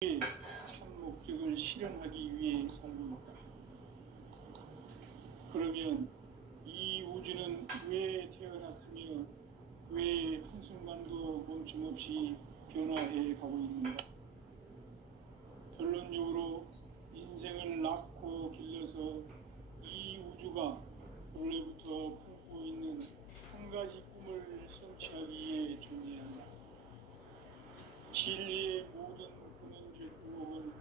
참 목적을 실현하기 위해 살고 있다. 그러면 이 우주는 왜 태어났으며 왜 한순간도 멈춤없이 변화해 가고 있는가? 결론적으로 인생을 낳고 길러서 이 우주가 원래부터 품고 있는 한 가지 꿈을 성취하기 위해 존재한다. 진리의 모든 근원적목은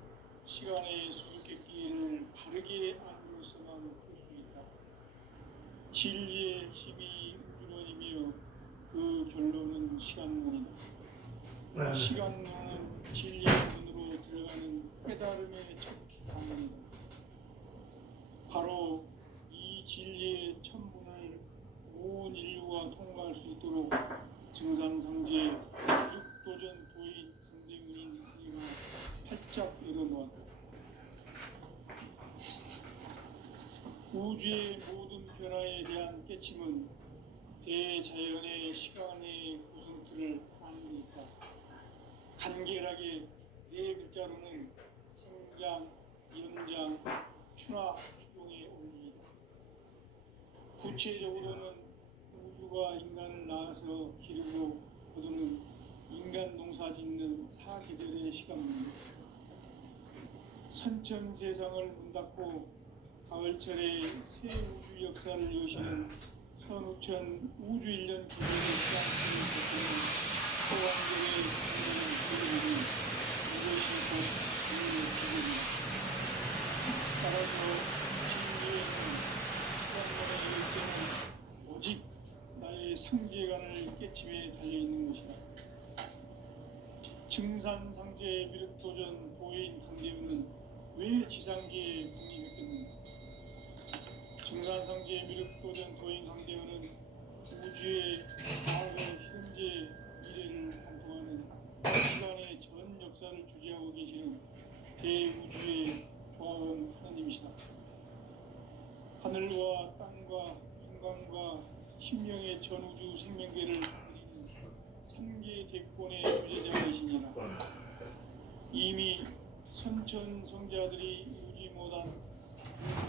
시간의 수수께끼를 바르게 알고서만 풀 수 있다. 진리의 힘이 우주론이며 그 결론은 시간론이다. 시간론은 진리의 문으로 들어가는 깨달음의 첫 방문이다. 바로 이 진리의 첫 문을 온 인류가 통과할 수 있도록 증산상제 육도전 도인 강대문인 이가 활짝 열어놓았다. 우주의 모든 변화에 대한 깨침은 대자연의 시간의 구성틀을 아는 데 있다. 간결하게 네 글자로는 생장, 연장, 추나 추종의 원리이다. 구체적으로는 우주가 인간을 낳아서 기르고 거두는 인간 농사 짓는 사계절의 시간입니다. 선천 세상을 문 닫고 가을철에 새 우주 역사를 여시는 선우천 우주 1년 기념의 시간을 거두는 소왕절의 기념을 이것이 곧 인류의 기념입니다. 따라서 인류의 시간론의 열쇠는 오직 나의 상제관을 깨침에 달려있는 것이다. 증산상제 미륵도전 도인 강대문은 왜 지상계에 국립했겠는가? 증산상제 미륵도전 도인 강대문은 우주의 과거, 현재, 미래를 관통하는 시간의 전 역사를 주재하고 계시는 대우주의 조화원 하나님이시다. 하늘과 땅과 인간과 신명의 전우주 생명계를 다스리는 3계 대권의 주제자이시니라. 이미 선천성자들이 이루지 못한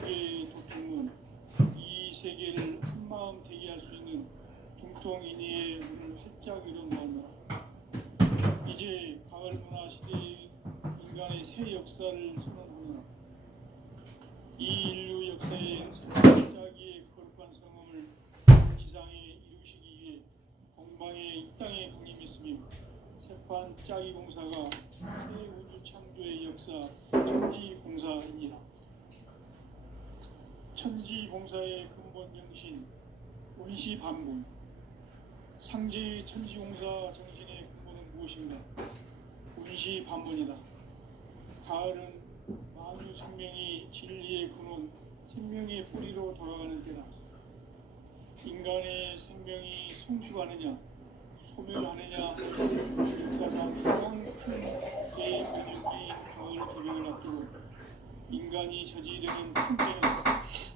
우주의 독중문, 이 세계를 한마음 되게 할 수 있는 중통인의의 문을 활짝 열어놓았노라. 이제 가을문화 시대의 인간의 새 역사를 선언하노라. 이 인류 역사의 짝이의 거룩한 성음을 지상에 이루시기 위해 공방에 이 땅에 강림했으며 새판 짝이 공사가 새 우주 창조의 역사 천지공사입니다. 천지공사의 근본 정신 운시반분. 상제의 천지공사 정신의 근본은 무엇인가? 운시반분이다. 가을은 만유 생명이 진리의 근원, 생명의 뿌리로 돌아가는 때다. 인간의 생명이 성숙하느냐, 소멸하느냐, 역사상 가장 큰 대변혁이 가을 개벽을 앞두고 인간이 저지르는 큰 죄는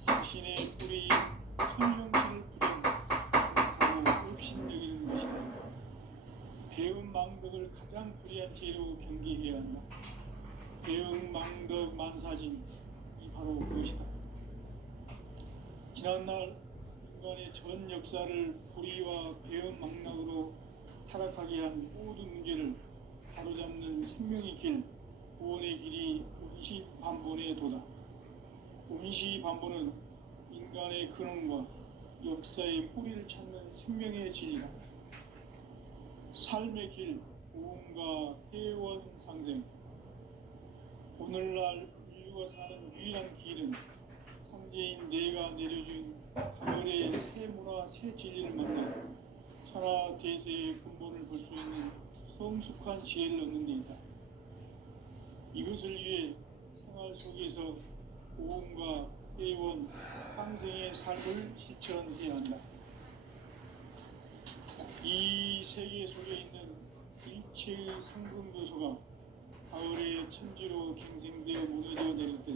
자신의 뿌리인 천령신을 부정하고 업신여기는 것이다. 배은망덕을 가장 불의한 죄로 경계해야 한다. 배은망덕 만사진이 바로 그것이다. 지난날 인간의 전 역사를 불의와 배은망덕으로 타락하게 한 모든 문제를 바로잡는 생명의 길, 구원의 길이 운시반본의 도다. 운시반본은 인간의 근원과 역사의 뿌리를 찾는 생명의 진리다. 삶의 길, 고음과 회원 상생. 오늘날 인류가 사는 유일한 길은 상제인 내가 내려준 가을의 새 문화, 새 진리를 만나 천하 대세의 근본을 볼 수 있는 성숙한 지혜를 얻는 데 있다. 이것을 위해 생활 속에서 고음과 회원, 상생의 삶을 실천해야 한다. 이 세계 속에 있는 일체의 상금교소가 가을의 천지로 갱생되어 무너져 내릴 때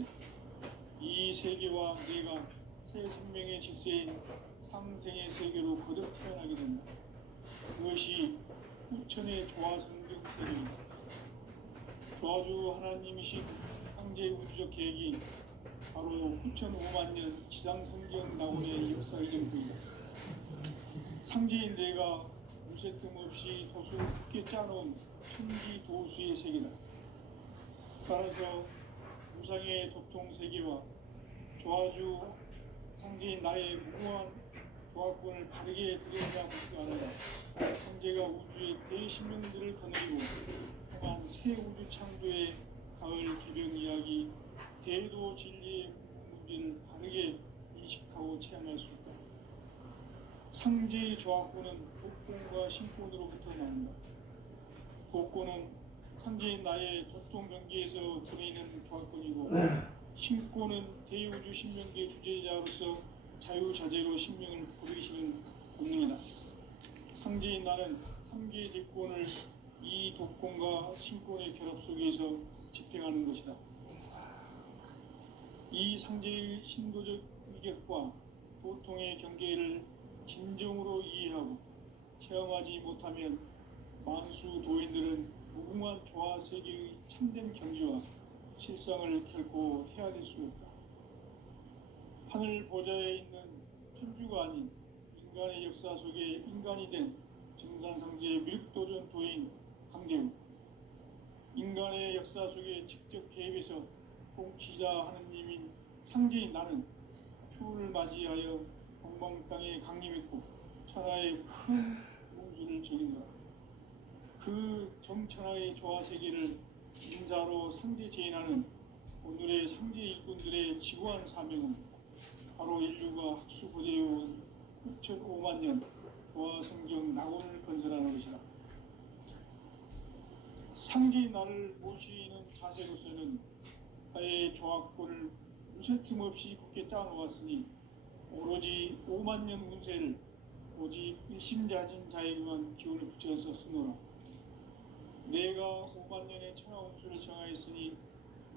이 세계와 내가 새 생명의 질서인 상생의 세계로 거듭 태어나게 된다. 그것이 후천의 조화성경 세계이다. 조화주 하나님이신 상제 우주적 계획이 바로 후천 5만 년 지상성경 낙원의 역사 이전부이다. 상제인 내가 무쇠 틈 없이 도수 깊게 짜놓은 천지 도수의 세계다. 따라서 우상의 도통 세계와 조화주 상제인 나의 무궁한 조화권을 바르게 들여다보지 않아야 상제가 우주의 대신명들을 거느리고 통한 새 우주 창조의 가을 기병 이야기 대도 진리의 문제를 바르게 인식하고 체험할 수 있다. 상제의 조화권은 복권과 신권으로부터 나온다. 복권은 상제인 나의 도통 경계에서 보내는 조화권이고 신권은 대우주 신명계 주제자로서 자유자재로 신명을 부르시는 본능이다. 상제인 나는 3개의 대권을 이 독권과 신권의 결합 속에서 집행하는 것이다. 이 상제의 신도적 위격과 도통의 경계를 진정으로 이해하고 체험하지 못하면 만수 도인들은 무궁한 조화 세계의 참된 경지와 실상을 결코 헤아릴 수 없다. 하늘 보좌에 있는 천주가 아닌 인간의 역사 속에 인간이 된 증산상제의 밀도전 도인 강대우, 인간의 역사 속에 직접 개입해서 통치자 하느님인 상제인 나는 추후를 맞이하여 동방 땅에 강림했고 천하의 큰 운수를 적인다. 그 정천하의 조화 세계를 인자로 상제 제인하는 오늘의 상제 일꾼들의 지구한 사명은 바로 인류가 학수고대해온 6,5만 년 조화 성경 낙원을 건설하는 것이다. 상제인 나를 모시는 자세로서는 나의 조화권을 무쇠 틈 없이 굳게 짜놓았으니 오로지 5만 년 운세를 오직 일심자진 자에게만 기운을 붙여서 쓰노라. 내가 5만 년의 천하 운수를 정하였으니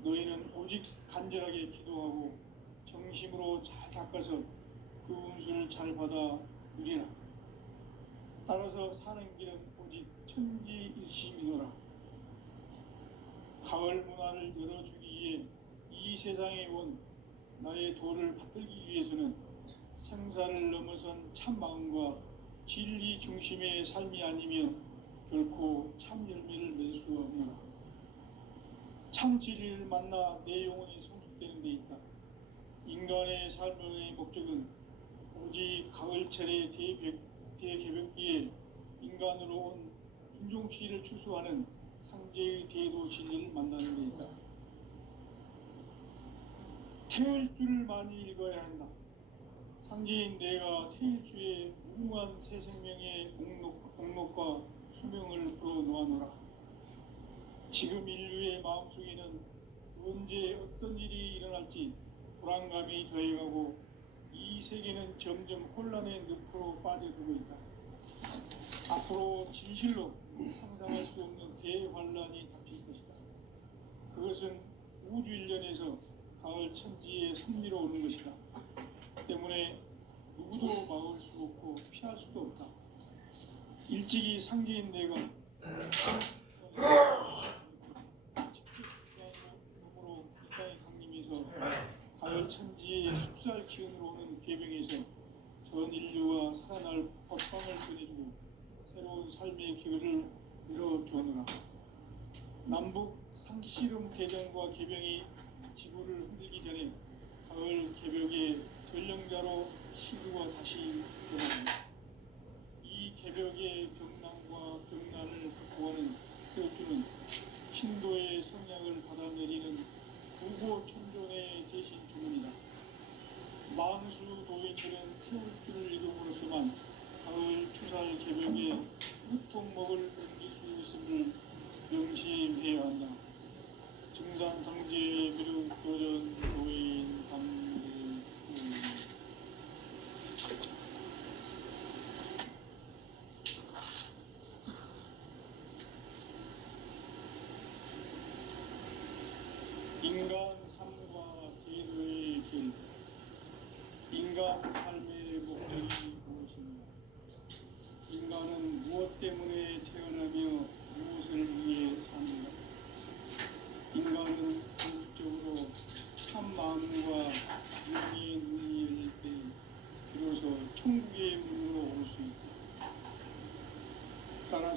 너희는 오직 간절하게 기도하고 정심으로 잘 닦아서 그 운수를 잘 받아 누리라. 따라서 사는 길은 오직 천지일심이노라. 가을 문화를 열어주기 위해 이 세상에 온 나의 도를 받들기 위해서는 생사를 넘어선 참 마음과 진리 중심의 삶이 아니면 결코 참 열매를 맺을 수 없노라. 참 진리를 만나 내 영혼이 성숙되는 데 있다. 인간의 삶의 목적은 오직 가을철의 대개벽기에 인간으로 온 인종시를 추수하는 상제의 대도 진리를 만나는 데 있다. 태일주를 많이 읽어야 한다. 상제인 내가 태일주의 무궁한 새 생명의 공록과 수명을 불어놓아노라. 지금 인류의 마음속에는 언제 어떤 일이 일어날지 불안감이 더해가고 이 세계는 점점 혼란의 늪으로 빠져들고 있다. 앞으로 진실로 상상할 수 없는 대환란이 닥칠 것이다. 그것은 우주 일련에서 가을 천지의 섭리로 오는 것이다. 때문에 누구도 막을 수 없고 피할 수도 없다. 일찍이 상제인 내가 몸으로 이 땅에 강림해서 가을 천지의 숲살 기운으로 오는 계병에서 전 인류와 살아날 법방을 전해주고 새로운 삶의 기회를 이뤄주느라. 남북 상씨름 대전과 계병이 지구를 흔들기 전에 가을 개벽의 전령자로 시구가 다시 전합니다. 이 개벽의 병난과 병난을 극복하는 태우주는 신도의 성향을 받아내리는 부고 천존의 대신 주문이다. 만수 도인들은 태울주를 읽음으로써만 가을 추살 개벽에 으통목을 넘길 수 있음을 명심해야 한다. 증산상제 미륵도전 도인 강대우. 인간 삶과 제도의 길. 인간 삶의 목적이 무엇인가? 인간은 무엇 때문에 태어나며 무엇을 위해 사는가?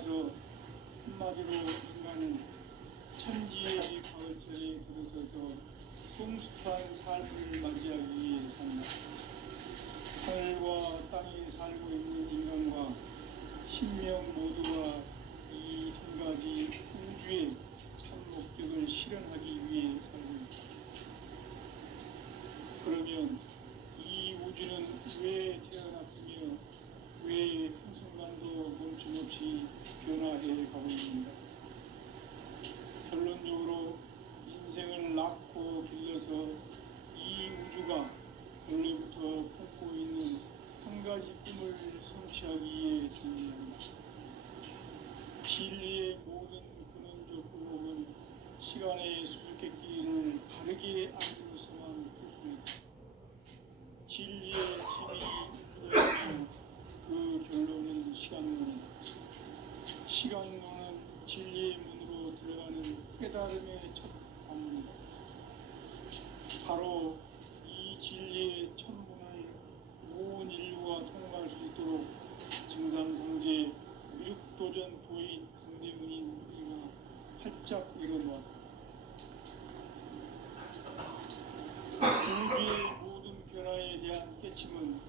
따라서 한마디로 인간은 천지의 가을철에 들어서서 성숙한 삶을 맞이하기 위해 산다. 하늘과 땅에 살고 있는 인간과 신명 모두가 이 한 가지 우주의 참 목적을 실현하기 위해 살고 있다. 그러면 이 우주는 왜 태어났으며 왜 한순간도 멈춤없이 변화해 가고 있는가? 결론적으로 인생을 낳고 길러서 이 우주가 원래부터 품고 있는 한 가지 꿈을 성취하기 위해 존재한다. 진리의 모든 근원적 의혹은 시간의 수수께끼를 바르게 알고서만 풀 수 있다. 진리의 힘이 우주를 그 결론은 시간론이다. 시간론은 진리의 문으로 들어가는 깨달음의 첫 관문이다. 바로 이 진리의 첫 문을 온 인류가 통과할 수 있도록 증산상제 미륵도전 도인 강대문인 우리가 활짝 열어놓았다. 우주의 모든 변화에 대한 깨침은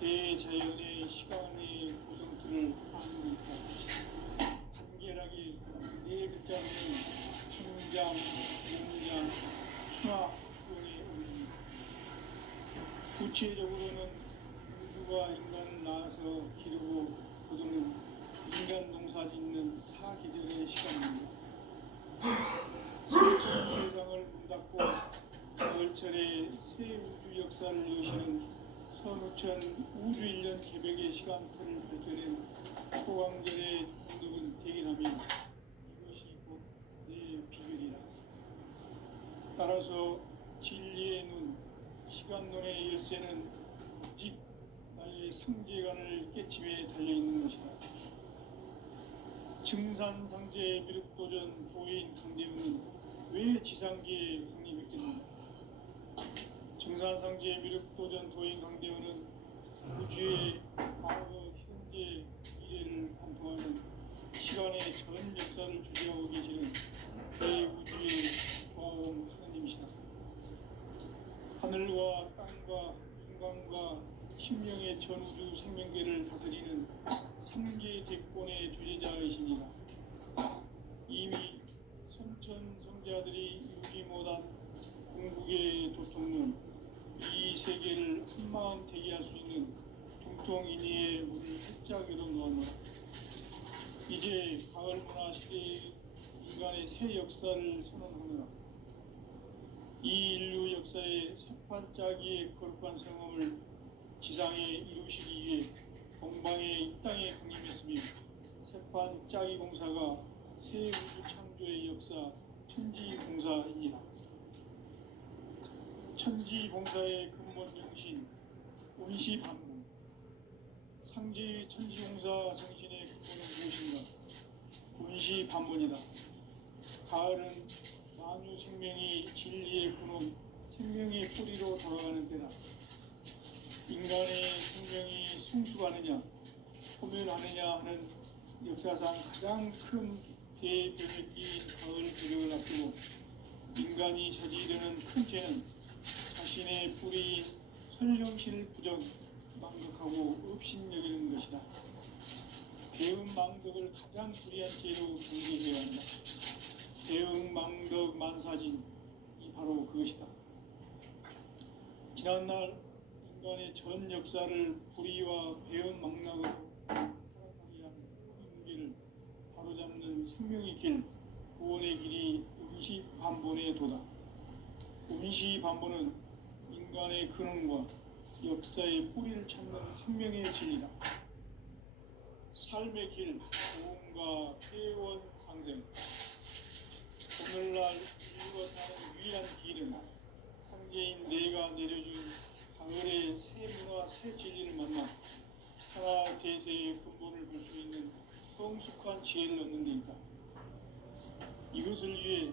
대자연의 시간의 구성틀을 안고 있다. 간결하게 네 글자는 성장, 연장, 추락, 추동의 의미입니다. 구체적으로는 우주가 인간을 낳아서 기르고 거두는 인간 농사 짓는 사계절의 시간입니다. 신천 세상을 문 닫고 가을철에 새 우주 역사를 여시는 선우천 우주 1년 개벽의 시간틀을 밝혀낸 소강절의 공덕은 대견하며 이것이 곧 내 비결이라. 따라서 진리의 눈, 시간론의 열쇠는 오직 나의 상제관을 깨침에 달려있는 것이다. 증산상제 미륵도전 도인 강대문은 왜 지상계에 확립했겠는가? 증산상제 미륵도전 도인 강대문은 우주의 과거, 현재, 미래를 관통하는 시간의 전 역사를 주재하고 계시는 대우주의 조화원 하나님이시다. 하늘과 땅과 인간과 신명의 전우주 생명계를 다스리는 3계 대권의 주재자이시니라. 이미 선천성자들이 이루지 못한 궁극의 도통론, 이 세계를 한마음 되게 할 수 있는 중통인의의 문을 활짝 열어놓았노라. 이제 가을문화 시대의 인간의 새 역사를 선언하노라. 이 인류 역사의 새판짜기의 거룩한 성험을 지상에 이루시기 위해 동방의 이 땅에 강림했으며 새판짜기 공사가 새 우주 창조의 역사 천지공사입니다. 천지공사의 근본 정신 운시반복. 상제의 천지공사 정신의 근본은 무엇인가? 운시반복이다. 가을은 만유 생명이 진리의 근원, 생명의 뿌리로 돌아가는 때다. 인간의 생명이 성숙하느냐, 소멸하느냐 하는 역사상 가장 큰 대변을 끼인 가을 개벽을 앞두고 인간이 저지르는 큰 죄는 자신의 뿌리인 선령신을 부정, 망덕하고 업신여기는 것이다. 배은 망덕을 가장 불의한 죄로 경계해야 한다. 배은 망덕 만사진이 바로 그것이다. 지난날 인간의 전 역사를 불의와 배은 망락으로 타락하게 한 이 문제를 바로잡는 생명의 길, 구원의 길이 운시반본의 도다. 운시반본은 인간의 근원과 역사의 뿌리를 찾는 생명의 진리다. 삶의 길, 고음과 회원 상생. 오늘날 인류가 사는 유일한 길은 상제인 내가 내려준 가을의 새 문화, 새 진리를 만나 하나 대세의 근본을 볼 수 있는 성숙한 지혜를 얻는 데 있다. 이것을 위해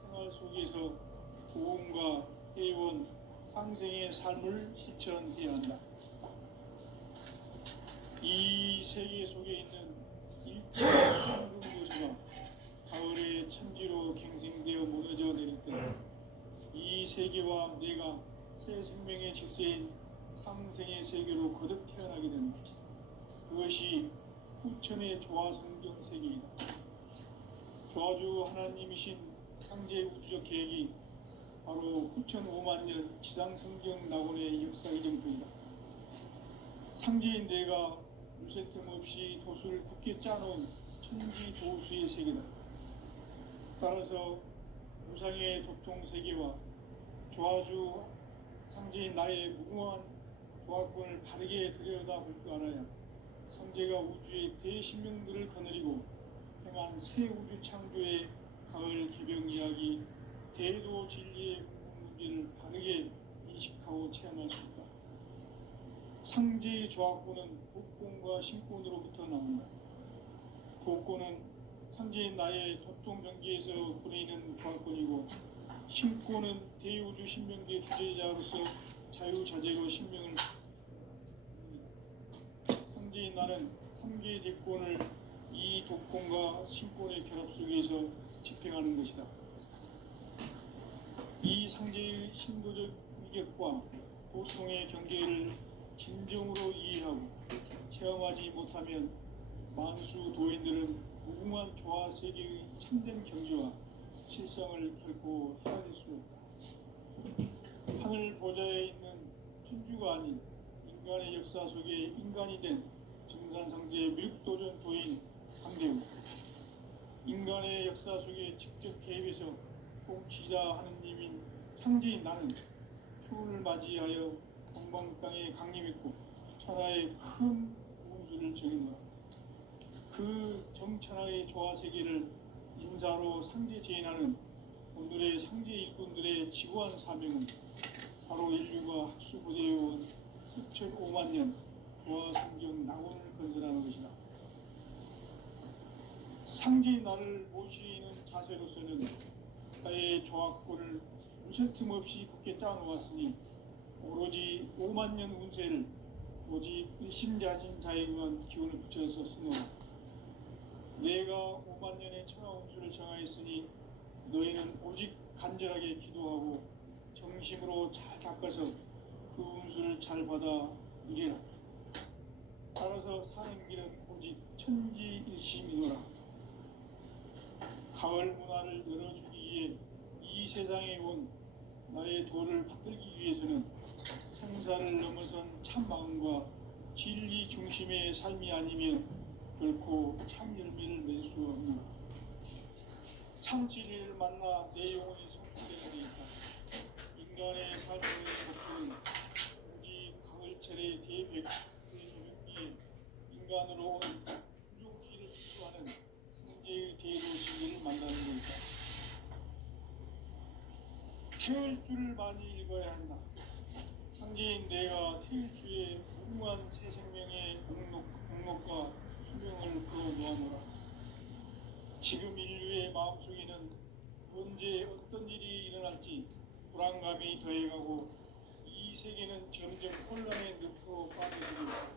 생활 속에서 고음과 회원, 상생의 삶을 실천해야 한다. 이 세계 속에 있는 일제강점기 교수가 가을에 천지로 갱생되어 무너져 내릴 때 이 세계와 내가 새 생명의 질서인 상생의 세계로 거듭 태어나게 된다. 그것이 후천의 조화 성경 세계이다. 조화주 하나님이신 상제 우주적 계획이 바로 후천 5만 년 지상 성경 낙원의 역사 이정표이다. 상제인 내가 무쇠틈 없이 도수를 굳게 짜놓은 천지 도수의 세계다. 따라서 무상의 도통 세계와 조화주 상제인 나의 무궁한 조화권을 바르게 들여다볼 줄 알아야 상제가 우주의 대신명들을 거느리고 행한 새 우주 창조의 가을 개병 이야기 대도 진리의 궁극 문제를 바르게 인식하고 체험할 수 있다. 상제의 조화권은 복권과 신권으로부터 나온다. 복권은 상제인 나의 도통 경계에서 부리는 조화권이고, 신권은 대우주 신명계 주제자로서 자유자재로 신명을 상제인 나는 3개의 제권을 이 독권과 신권의 결합 속에서 집행하는 것이다. 이 상제의 신도적 위격과 고통의 경계를 진정으로 이해하고 체험하지 못하면 만수 도인들은 무궁한 조화 세계의 참된 경지와 실성을 결코 헤아릴 수 없다. 하늘 보좌에 있는 천주가 아닌 인간의 역사 속에 인간이 된 정산상제의 밀도전 도인 강대우, 인간의 역사 속에 직접 개입해서 통치자 하느님인 상제인 나는 추운을 맞이하여 동방 땅에 강림했고 천하의 큰 운수를 정했노라. 그 정천하의 조화 세계를 인사로 상제 제인하는 오늘의 상제 일꾼들의 지구한 사명은 바로 인류가 학수고대해온 6,5만 년 조화 성경 낙원을 건설하는 것이다. 상제인 나를 모시는 자세로서는 나의 조화권을 무쇠틈 없이 굳게 짜놓았으니 오로지 5만 년 운세를 오직 일심자진 자에게만 기운을 붙여서 쓰노라. 내가 5만 년의 천하 운수를 정하였으니 너희는 오직 간절하게 기도하고 정심으로 잘 닦아서 그 운수를 잘 받아 누리라. 따라서 사는 길은 오직 천지일심이노라. 가을 문화를 열어주기 위해 이 세상에 온 나의 도를 받들기 위해서는 생사를 넘어선 참 마음과 진리 중심의 삶이 아니면 결코 참 열매를 맺을 수 없노라. 참 진리를 만나 내 영혼이 성숙되는 데 있다. 인간의 삶의 목표는 오직 가을철의 대저녁기에 인간으로 온 부족시를 축소하는 상제의 대로 진리를 만나는 것이다. 태을 줄을 많이 읽어야 한다. 상제인 내가 태을 주의 무궁한 새 생명의 목록과 수명을 끌어모아노라. 지금 인류의 마음속에는 언제 어떤 일이 일어날지 불안감이 더해가고 이 세계는 점점 혼란의 늪으로 빠져들고 있다.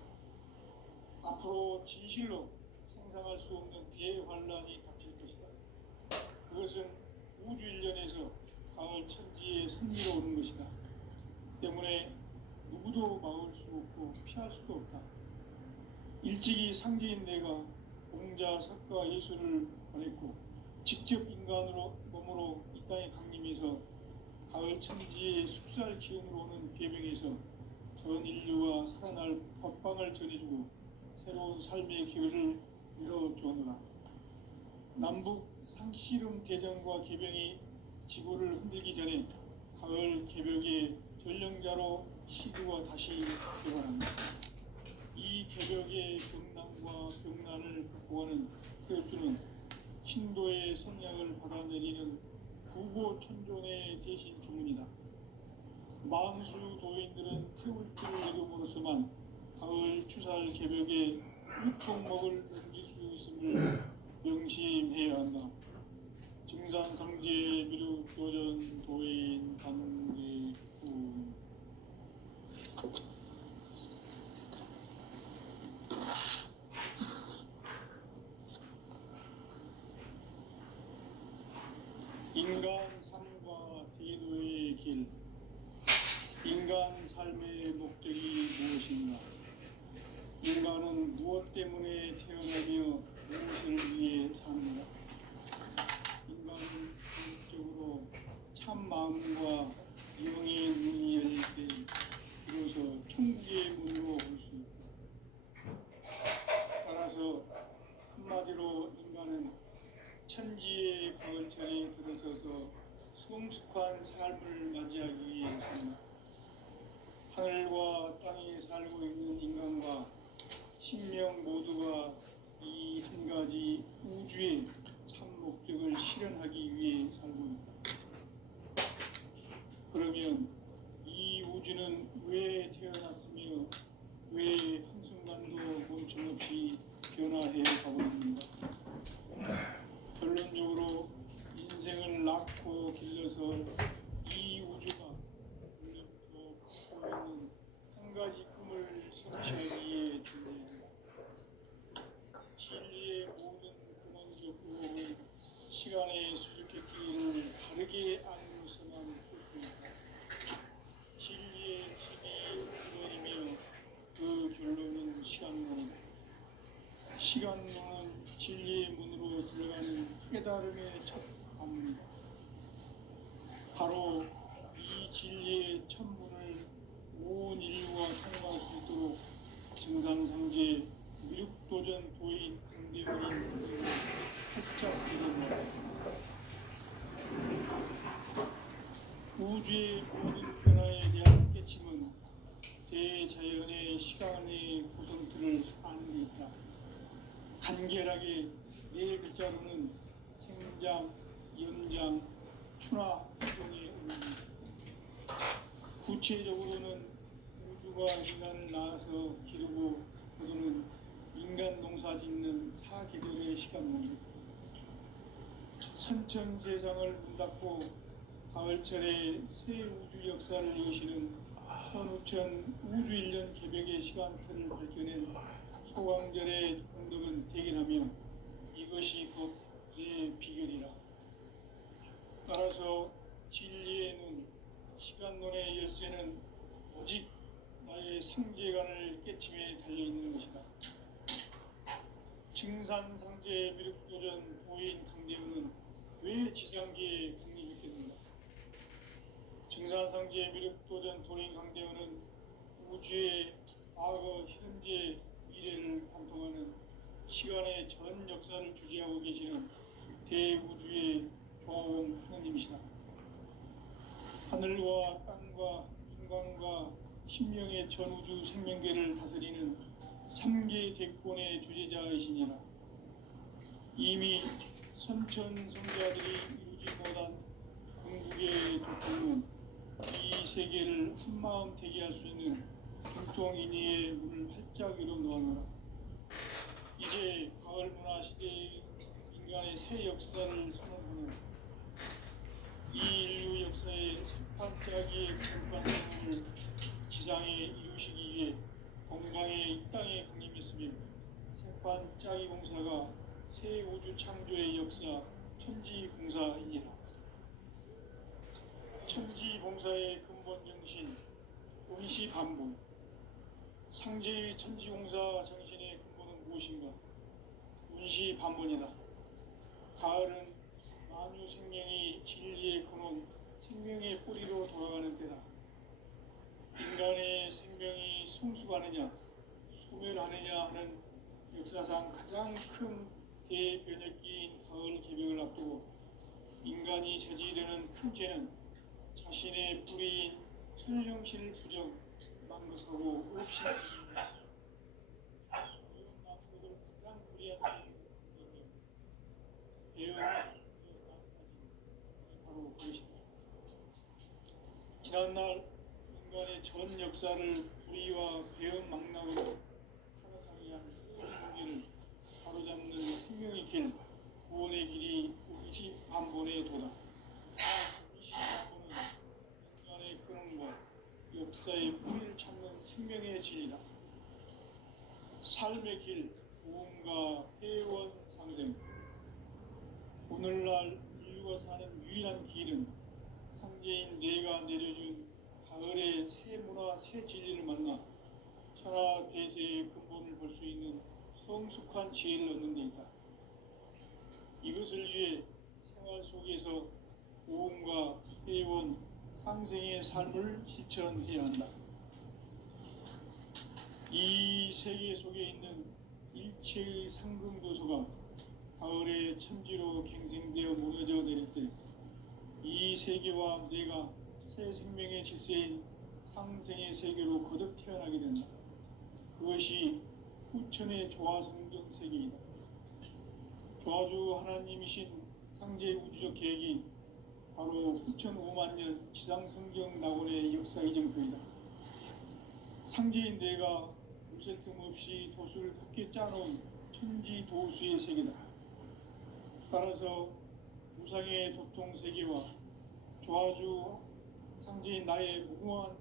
앞으로 진실로 상상할 수 없는 대환란이 닥칠 것이다. 그것은 우주 일련에서 가을 천지에 승리로오는 것이다. 때문에 누구도 막을 수 없고 피할 수도 없다. 일찍이 상제인 내가 공자, 석가, 예수를 보냈고 직접 인간으로 몸으로 이 땅에 강림해서 가을 천지의 숲살 기운으로 오는 계명에서 전 인류와 살아날 법방을 전해주고 새로운 삶의 기회를 열어주었노라. 남북 상씨름 대전과 계병이 지구를 흔들기 전에 가을 개벽의 전령자로 시드가 다시 개발합니다. 이 개벽의 경난과 병난을 극복하는 태울주는 신도의 성량을 받아내리는 구고천존의 대신 주문이다. 만수 도인들은 태울주를 이름으로서만 가을 추살 개벽의 육통목을 넘길 수 있음을 명심해야 한다. 증산상제 미륵도전 도인 강대구 인간 삶과 대도의 길, 인간 삶의 목적이 무엇인가? 인간은 무엇 때문에 태어나며 무엇을 위해 사는가? 인간은 본질적으로 참 마음과 영의 문이 열릴 때 비로소 천국의 문으로 올 수 있다. 따라서 한마디로 인간은 천지의 가을철에 들어서서 성숙한 삶을 맞이하기 위해 산다. 하늘과 땅에 살고 있는 인간과 신명 모두가 이 한 가지 우주의 참 목적을 실현하기 위해 살고 있다. 그러면 이 우주는 왜 태어났으며 왜 한순간도 멈춤없이 변화해 가고 있는가? 결론적으로 인생을 낳고 길러서 이 우주가 원래부터 갖고 있는 한 가지 꿈을 성취하기 위해 존재한다. 진리의 모든 근원적 의혹을 시간의 수수께끼를 바르게 알고서만 풀 수 있다. 진리의 힘이 근원이며 그 결론은 시간론이다. 시간론은 진리의 문으로 들어가는 깨달음의 첫 관문이다. 바로 이 진리의 첫 문을 온 인류가 통과할 수 있도록 증산상제 미륵도전 도인 강대원인 활짝 열어놓았다. 우주의 모든 변화에 대한 깨침은 대자연의 시간의 구성틀을 아는 데 있다. 간결하게 네 글자로는 생장, 연장, 추나 이동의 의미입니다. 구체적으로는 우주가 인간을 낳아서 기르고 거두는 인간 농사 짓는 사계절의 시간입니다. 선천 세상을 문 닫고 가을철에 새 우주 역사를 여시는 선우천 우주 1년 개벽의 시간틀을 밝혀낸 소강절의 공덕은 대견하며 이것이 곧 내 비결이라. 따라서 진리의 눈, 시간론의 열쇠는 오직 나의 상제관을 깨침에 달려있는 것이다. 증산상제 미륵도전 도인 강대원은 왜 지상계에 국립했겠는가? 증산상제 미륵도전 도인 강대원은 우주의 과거, 현재, 미래를 관통하는 시간의 전 역사를 주재하고 계시는 대우주의 조화원 하느님이시다. 하늘과 땅과 인간과 신명의 전우주 생명계를 다스리는 3계 대권의 주재자이시니라. 이미 선천성자들이 이루지 못한 궁극의 도통은 이 세계를 한마음 되게 할 수 있는 중통인의의 문을 활짝 열어 놓아노라. 이제 가을 문화 시대의 인간의 새 역사를 선언하는 이 인류 역사의 색반짝이의 공간성을 지상에 이루시기 위해 건강에 이 땅에 강림했으며 색반짝이 공사가 새 우주 창조의 역사 천지공사이니라. 천지공사의 근본 정신 원시반복. 상제의 천지공사 정신의 근본은 무엇인가? 원시반복이다. 가을은 만유 생명이 진리의 근원, 생명의 뿌리로 돌아가는 때다. 인간의 생명이 성숙하느냐, 소멸하느냐 하는 역사상 가장 큰 대변혁기인 가을 개벽을 앞두고 인간이 저지르는 큰 죄는 자신의 뿌리인 천령실 부정, 망각하고 없이 낙법을 가장 불이한 배은 바로 그것이다. 지난날 인간의 전 역사를 불의와 배은 망락으로 타락하게 한 문제를 바로잡는 생명의 길, 구원의 길이 원시반본의 도다. 원시반본은 인간의 근원과 역사의 뿌리를 찾는 생명의 진리다. 삶의 길, 구원과 회원 상생. 오늘날 인류 천지가 사는 유일한 길은 상제인 내가 내려준 가을의 새 문화 새 진리를 만나 천하 대세의 근본을 볼 수 있는 성숙한 지혜를 얻는 데 있다. 이것을 위해 생활 속에서 오음과 회원, 상생의 삶을 실천해야 한다. 이 세계 속에 있는 일체의 상금도서가 가을의 천지로 갱생되어 무너져 내릴 때 이 세계와 내가 새 생명의 질서인 상생의 세계로 거듭 태어나게 된다. 그것이 후천의 조화성경 세계이다. 조화주 하나님이신 상제의 우주적 계획이 바로 후천 5만년 지상성경 낙원의 역사 이정표이다. 상제인 내가 물새 틈 없이 도수를 굳게 짜놓은 천지 도수의 세계다. 따라서 무상의 도통 세계와 조화주 상제인 나의 무궁한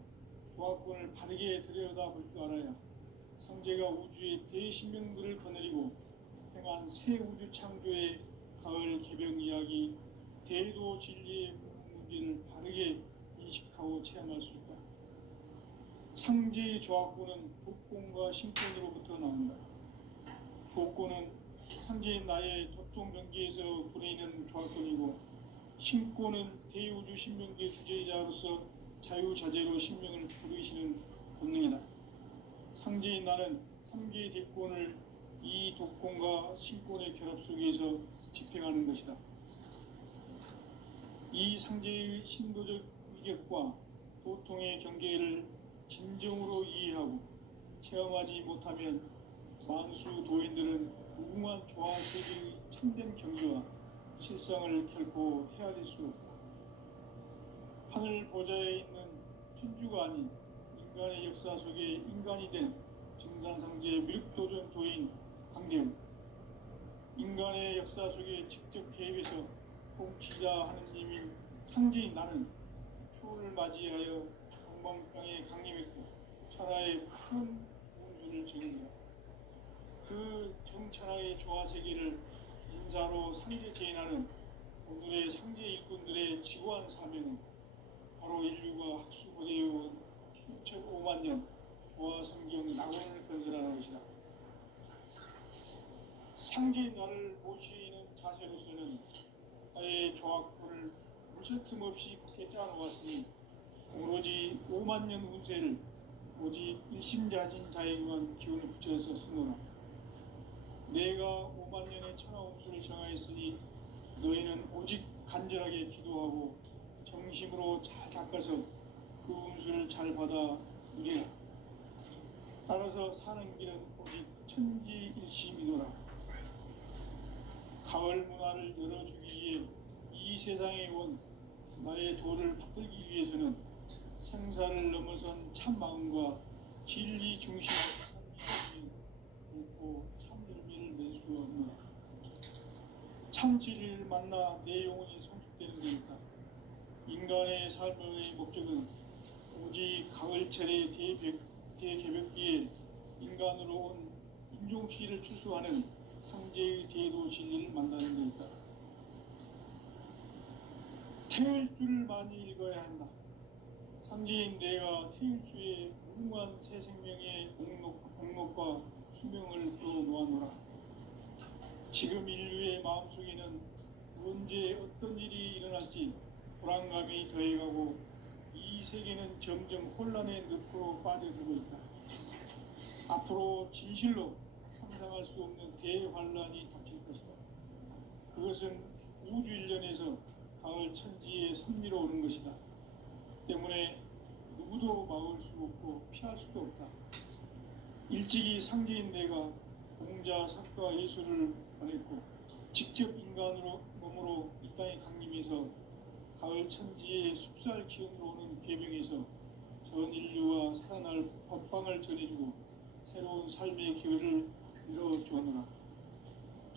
조화권을 바르게 들여다볼 줄 알아야 상제가 우주의 대신명들을 거느리고 행한 새 우주 창조의 가을 개병 이야기 대도 진리의 문제를 바르게 인식하고 체험할 수 있다. 상제의 조화권은 복권과 신권으로부터 나온다. 복권은 상제인 나의 도통 경계에서 부리는 조화권이고 신권은 대우주 신명기의 주제자로서 자유자재로 신명을 부르시는 본능이다. 상제인 나는 3개의 대권을 이 독권과 신권의 결합 속에서 집행하는 것이다. 이 상제의 신도적 위격과 도통의 경계를 진정으로 이해하고 체험하지 못하면 만수 도인들은 무궁한 조화세계의 참된 경지와 실상을 결코 헤아릴 수 없다. 하늘 보좌에 있는 천주가 아닌 인간의 역사 속에 인간이 된 증산상제 밀도전 도인 강대훈, 인간의 역사 속에 직접 개입해서 통치자 하느님인 상제인 나는 초를 맞이하여 동방땅에 강림했고 천하의 큰 운수를 적인다. 그 정천하의 조화세계를 인사로 상제 제인하는 오늘의 상제 일꾼들의 지고한 사명은 바로 인류가 학수고대해온 6,500년 조화성경 낙원을 건설하는 것이다. 상제인 나를 모시는 자세로서는 나의 조화권을 물새틈 없이 굳게 짜놓았으니 오로지 5만년 운세를 오직 일심자진 자에게만 기운을 붙여서 쓰노라. 내가 5만년의 천하 운수를 정하였으니 너희는 오직 간절하게 기도하고 정심으로 잘 닦아서 그 운수를 잘 받아 누리라. 따라서 사는 길은 오직 천지일심이노라. 가을 문화를 열어주기 위해 이 세상에 온 나의 도를 받들기 위해서는 생사를 넘어선 참 마음과 진리 중심의 삶이 결코 참 열매를 맺을 수 없노라. 참 진리를 만나 내 영혼이 성숙되는 데있다. 인간의 삶의 목적은 오직 가을철의 대개벽기에 인간으로 온 인종시를 추수하는 상제의 대도 진리를 만나는 데 있다. 태일주를 많이 읽어야 한다. 상제인 내가 태일주의 무궁한 새 생명의 공록과 수명을 풀어놓아노라. 지금 인류의 마음속에는 언제 어떤 일이 일어날지 불안감이 더해가고 이 세계는 점점 혼란의 늪으로 빠져들고 있다. 앞으로 진실로 상상할 수 없는 대환란이 닥칠 것이다. 그것은 우주 일련에서 가을 천지에 선미로 오는 것이다. 때문에 누구도 막을 수 없고 피할 수도 없다. 일찍이 상제인 내가 공자, 석가, 예수를 보냈고 직접 인간으로 몸으로 이 땅에 강림해서 가을 천지의 숲살 기운으로 오는 괴병에서 전 인류와 살아날 법방을 전해주고 새로운 삶의 기회를 이뤄주었노라.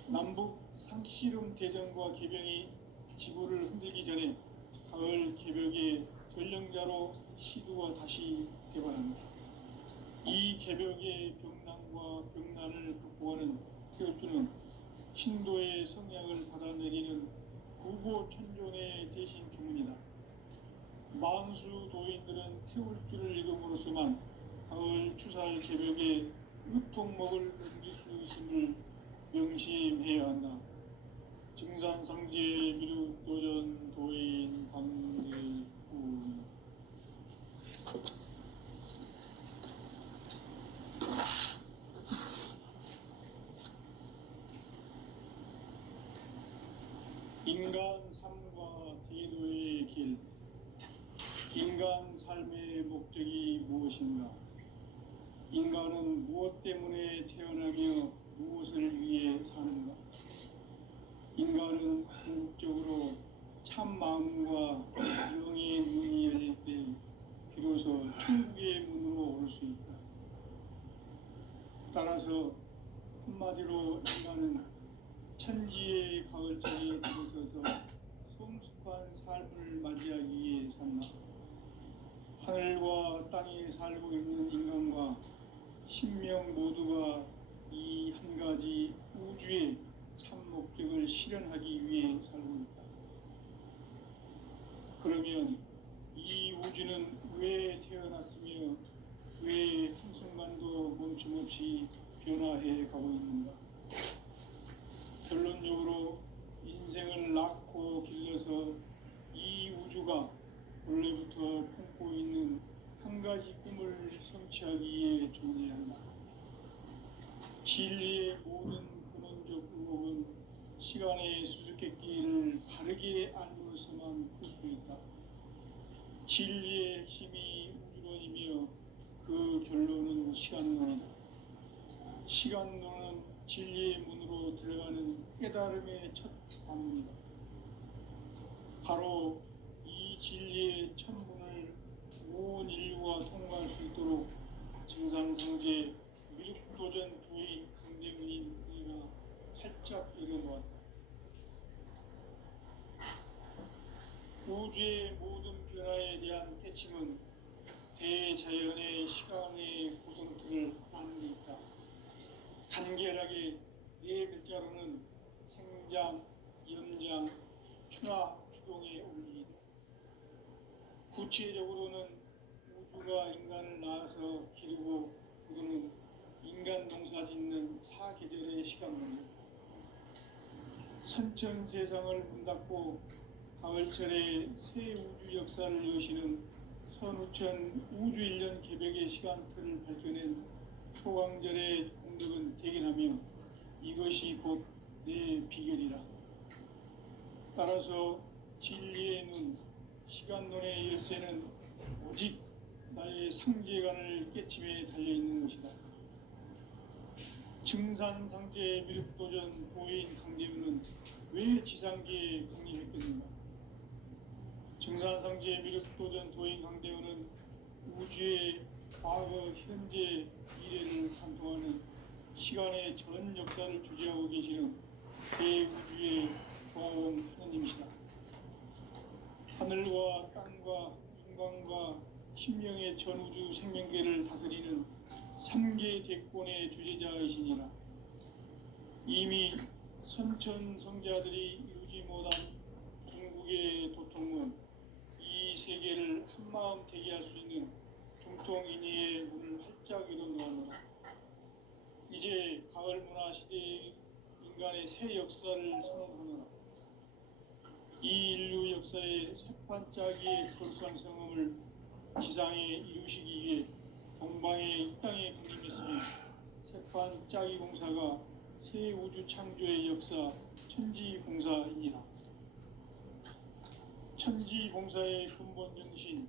남북 상씨름 대전과 개병이 지구를 흔들기 전에 가을 개벽의 전령자로 시두가 다시 개발합니다. 이 개벽의 병난과 병난을 극복하는 태일주는 신도의 성향을 받아내리는 구고천존의 대신 주문이다. 만수 도인들은 태울 줄을 읽음으로써만 가을 추살 개벽에 으통먹을 넘길 수 있음을 명심해야 한다. 증산상제 미륵도전 도인 강대구. 인간 삶과 대도의 길. 인간 삶의 목적이 무엇인가? 인간은 무엇 때문에 태어나며 무엇을 위해 사는가? 인간은 궁극적으로 참 마음과 영의 문이 열릴 때 비로소 천국의 문으로 올 수 있다. 따라서 한마디로 인간은 천지의 가을자리에 들어서서 성숙한 삶을 맞이하기 위해 산다. 하늘과 땅에 살고 있는 인간과 신명 모두가 이 한 가지 우주의 참 목적을 실현하기 위해 살고 있다. 그러면 이 우주는 왜 태어났으며 왜 한순간도 멈춤없이 변화해 가고 있는가? 결론적으로 인생을 낳고 길러서 이 우주가 원래부터 품고 있는 한 가지 꿈을 성취하기 위해 존재한다. 진리의 모든 근원적 의혹은 시간의 수수께끼를 바르게 알므로서만 풀 수 있다. 진리의 핵심이 우주론이며 그 결론은 시간론이다. 시간론은 진리의 문으로 들어가는 깨달음의 첫 관문이다. 바로 이 진리의 첫 문을 온 인류가 통과할 수 있도록 증산상제 미륵도전 도인 강대훈인 네가 활짝 열어놓았다. 우주의 모든 변화에 대한 깨침은 대자연의 시간의 구성틀을 아는 데 있다. 간결하게 네 글자로는 생장, 염장, 추나 추동의 원리이다. 구체적으로는 우주가 인간을 낳아서 기르고 거두는 인간 농사 짓는 사계절의 시간문이다. 선천 세상을 문 닫고 가을철에 새 우주 역사를 여시는 선우천 우주 1년 개벽의 시간틀을 밝혀낸 소강절의 공덕은 대견하며 이것이 곧 내 비결이라. 따라서 진리의 눈, 시간론의 열쇠는 오직 나의 상제관을 깨침에 달려있는 것이다. 증산상제 미륵도전 도인 강대훈은 왜 지상계에 국립했겠는가? 증산상제 미륵도전 도인 강대훈은 우주의 과거, 현재, 미래를 관통하는 시간의 전 역사를 주재하고 계시는 대우주의 조화원 하느님이시다. 하늘과 땅과 인간과 심령의 전우주 생명계를 다스리는 3계 대권의 주제자이시니라. 이미 선천 성자들이 이루지 못한 궁극의 도통문, 이 세계를 한마음 되게 할 수 있는 중통인의의 문을 활짝 열어놓았노라. 이제 가을 문화 시대의 인간의 새 역사를 선언하노라. 이 인류 역사의 새판짜기의 거룩한 성음을 지상에 이루시기 위해 동방의 이 땅에 강림했으며 새판짜기 공사가 새 우주 창조의 역사 천지공사이니라. 천지공사의 근본 정신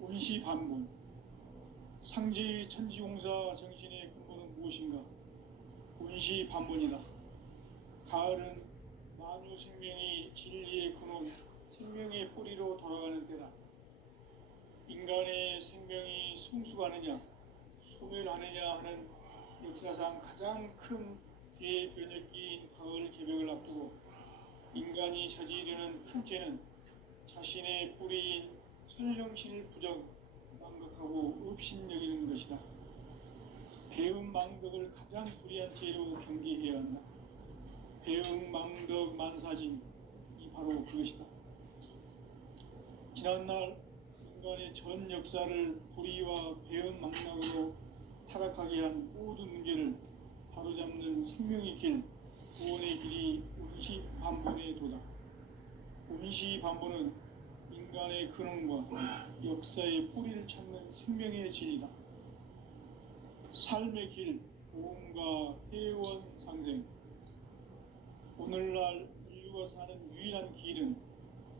운시반문. 상제의 천지공사 정신의 근본은 무엇인가? 운시반문이다. 가을은 만유 생명이 진리의 근원, 생명의 뿌리로 돌아가는 때다. 인간의 생명이 성숙하느냐, 소멸하느냐 하는 역사상 가장 큰 대변혁기인 가을 개벽을 앞두고 인간이 저지르는 큰 죄는 자신의 뿌리인 설령신을 부정, 망각하고 업신여기는 것이다. 배음 망덕을 가장 불의한 죄로 경계해야 한다. 배음 망덕 만사진, 이 바로 그것이다. 지난날 인간의 전 역사를 불의와 배은망락으로 타락하게 한 모든 문제를 바로잡는 생명의 길, 구원의 길이 운시반본의 도다. 운시반본은 인간의 근원과 역사의 뿌리를 찾는 생명의 진리다. 삶의 길, 보험과 회원 상생. 오늘날 인류가 사는 유일한 길은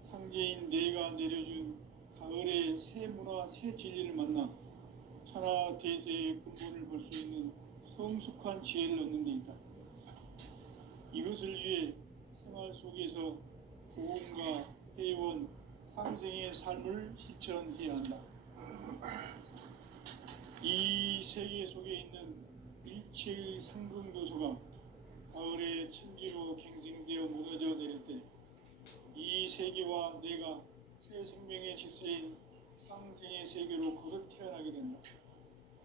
상제인 내가 내려준 가을의 새 문화, 새 진리를 만나 천하 대세의 근본을 볼 수 있는 성숙한 지혜를 얻는 데 있다. 이것을 위해 생활 속에서 보험과 회원, 상생의 삶을 실천해야 한다. 이 세계 속에 있는 일체의 상승도소가 가을의 천지로 갱생되어 무너져 내릴 때 이 세계와 내가 새 생명의 질서인 상생의 세계로 거듭 태어나게 된다.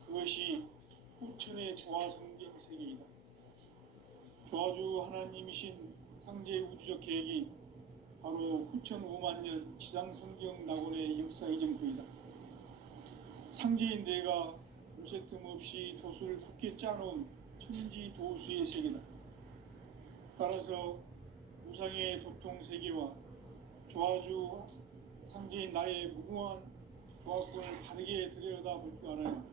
그것이 후천의 조화성경 세계이다. 조화주 하나님이신 상제 우주적 계획이 바로 후천 5만 년 지상성경 낙원의 역사의 전부이다. 상제인 내가 요새 틈 없이 도수를 굳게 짜놓은 천지 도수의 세계다. 따라서 무상의 도통 세계와 조화주 상제인 나의 무궁한 조화권을 다르게 들여다볼 줄 알아야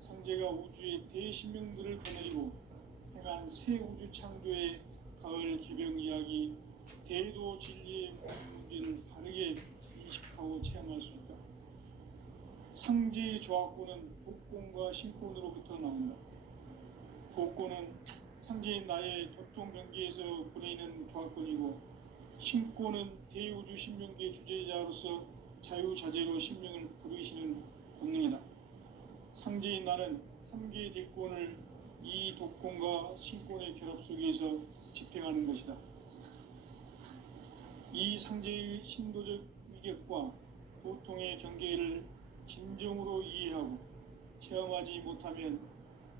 상제가 우주의 대신명들을 거느리고 행한 새 우주 창조의 가을 개병 이야기, 대도 진리의 문제를 바르게 인식하고 체험할 수 있다. 상제의 조화권은 복권과 신권으로부터 나온다. 복권은 상제인 나의 도통 경계에서 보내는 조화권이고, 신권은 대우주 신명계 주제자로서 자유자재로 신명을 부르시는 본능이다. 상제인 나는 3개의 대권을 이 독권과 신권의 결합 속에서 집행하는 것이다. 이 상제의 신도적 위격과 보통의 경계를 진정으로 이해하고 체험하지 못하면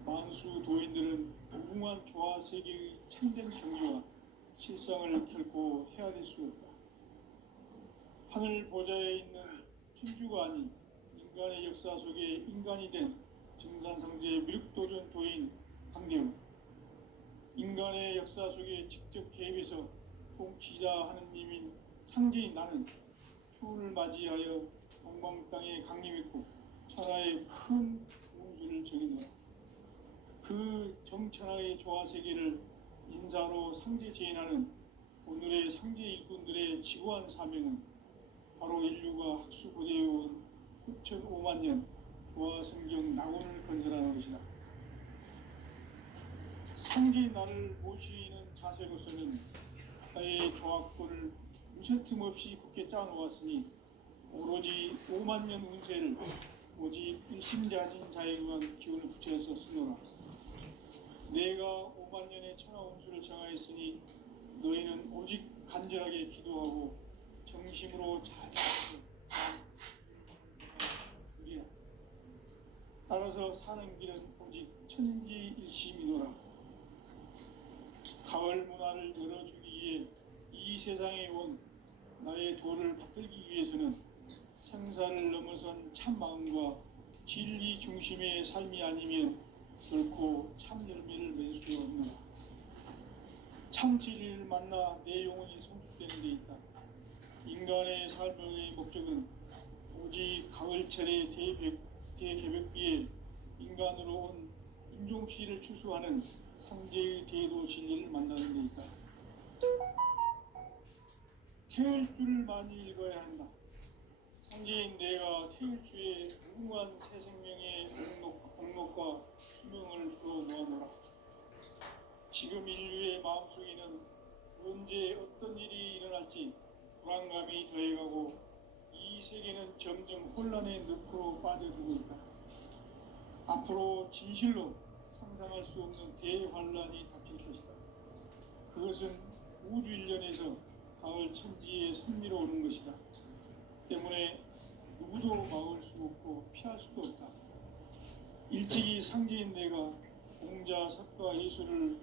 만수 도인들은 무궁한 조화 세계의 참된 경지와 실상을 결코 헤아릴 수 없다. 하늘 보좌에 있는 천주가 아닌 인간의 역사 속에 인간이 된 증산상제 미륵도전 도인 강대우, 인간의 역사 속에 직접 개입해서 통치자 하느님인 상제인 나는 추운을 맞이하여 동방 땅에 강림했고 천하의 큰 운수를 정의노라. 그 정천하의 조화세계를 인사로 상제 제인하는 오늘의 상제 일꾼들의 지구한 사명은 바로 인류가 학수고대해온 후천 5만 년 조화성경 낙원을 건설하는 것이다. 상제인 나를 모시는 자세로서는 나의 조화권을 무쇠틈 없이 굳게 짜놓았으니 오로지 5만 년 운세를 오직 일심자진 자에게만 기운을 붙여서 쓰노라. 내가 5만 년의 천하 운수를 정하였으니 너희는 오직 간절하게 기도하고 정심으로 자제하고 누리라. 따라서 사는 길은 오직 천지일심이노라. 가을 문화를 열어주기 위해 이 세상에 온 나의 도를 받들기 위해서는 생사를 넘어선 참 마음과 진리 중심의 삶이 아니면 결코 참 열매를 맺을 수 없노라. 참 진리를 만나 내 영혼이 성숙되는 데 있다. 인간의 삶의 목적은 오직 가을철의 대개벽비에 인간으로 온 인종시를 추수하는 상제의 대도 진리를 만나는 데 있다. 태을 줄을 많이 읽어야 한다. 상제인 내가 태을 주에 무궁한 새 생명의 공록과 수명을 부어 모아노라. 지금 인류의 마음속에는 언제 어떤 일이 일어날지 불안감이 더해가고 이 세계는 점점 혼란의 늪으로 빠져들고 있다. 앞으로 진실로 상상할 수 없는 대환란이 닥칠 것이다. 그것은 우주 일련에서 가을 천지의 섭리로 오는 것이다. 때문에 누구도 막을 수 없고 피할 수도 없다. 일찍이 상제인 내가 공자, 석가, 예술을